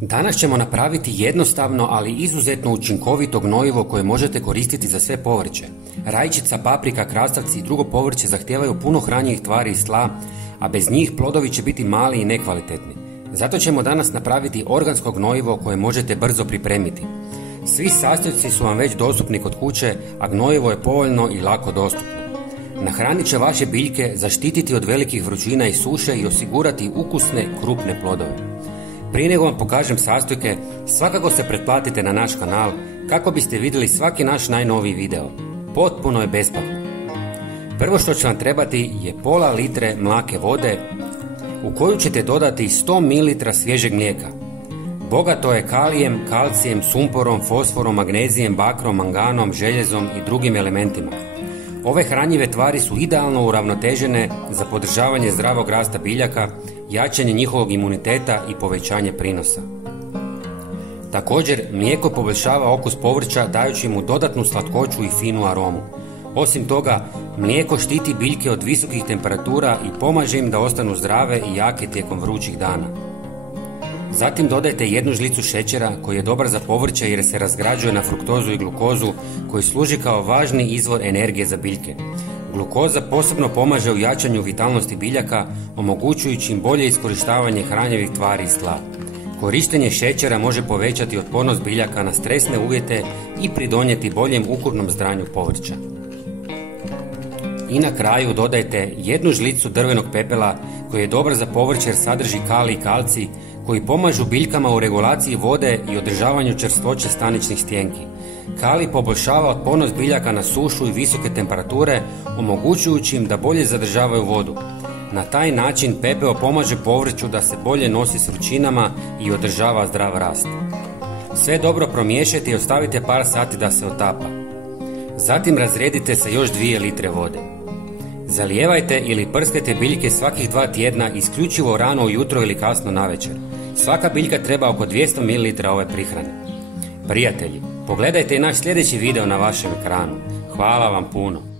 Danas ćemo napraviti jednostavno, ali izuzetno učinkovito gnojivo koje možete koristiti za sve povrće. Rajčica, paprika, krastavci i drugo povrće zahtijevaju puno hranjivih tvari iz tla, a bez njih plodovi će biti mali i nekvalitetni. Zato ćemo danas napraviti organsko gnojivo koje možete brzo pripremiti. Svi sastojci su vam već dostupni kod kuće, a gnojivo je povoljno i lako dostupno. Nahranit će vaše biljke, zaštititi od velikih vrućina i suše i osigurati ukusne, krupne plodove. Prije nego vam pokažem sastojke, svakako se pretplatite na naš kanal kako biste vidjeli svaki naš najnoviji video. Potpuno je besplatno. Prvo što će vam trebati je pola litre mlake vode u koju ćete dodati 100 ml svježeg mlijeka. Bogato je kalijem, kalcijem, sumporom, fosforom, magnezijem, bakrom, manganom, željezom i drugim elementima. Ove hranjive tvari su idealno uravnotežene za podržavanje zdravog rasta biljaka, jačanje njihovog imuniteta i povećanje prinosa. Također, mlijeko poboljšava okus povrća dajući mu dodatnu slatkoću i finu aromu. Osim toga, mlijeko štiti biljke od visokih temperatura i pomaže im da ostanu zdrave i jake tijekom vrućih dana. Zatim dodajte 1 žlicu šećera koji je dobar za povrće jer se razgrađuje na fruktozu i glukozu koji služi kao važni izvor energije za biljke. Glukoza posebno pomaže u jačanju vitalnosti biljaka, omogućujući im bolje iskorištavanje hranjivih tvari iz tla. Korištenje šećera može povećati otpornost biljaka na stresne uvjete i pridonijeti boljem ukupnom zdravlju povrća. I na kraju dodajte 1 žlicu drvenog pepela koji je dobar za povrće jer sadrži kalij i kalcij koji pomažu biljkama u regulaciji vode i održavanju čvrstoće staničnih stijenki. Kalij poboljšava otpornost biljaka na sušu i visoke temperature, omogućujući im da bolje zadržavaju vodu. Na taj način pepeo pomaže povrću da se bolje nosi s vrućinama i održava zdrav rast. Sve dobro promiješajte i ostavite par sati da se otapa. Zatim razredite sa još 2 litre vode. Zalijevajte ili prskajte biljke svakih 2 tjedna isključivo rano ujutro ili kasno navečer. Svaka biljka treba oko 200 ml ove prihrane. Prijatelji, pogledajte i naš sljedeći video na vašem ekranu. Hvala vam puno.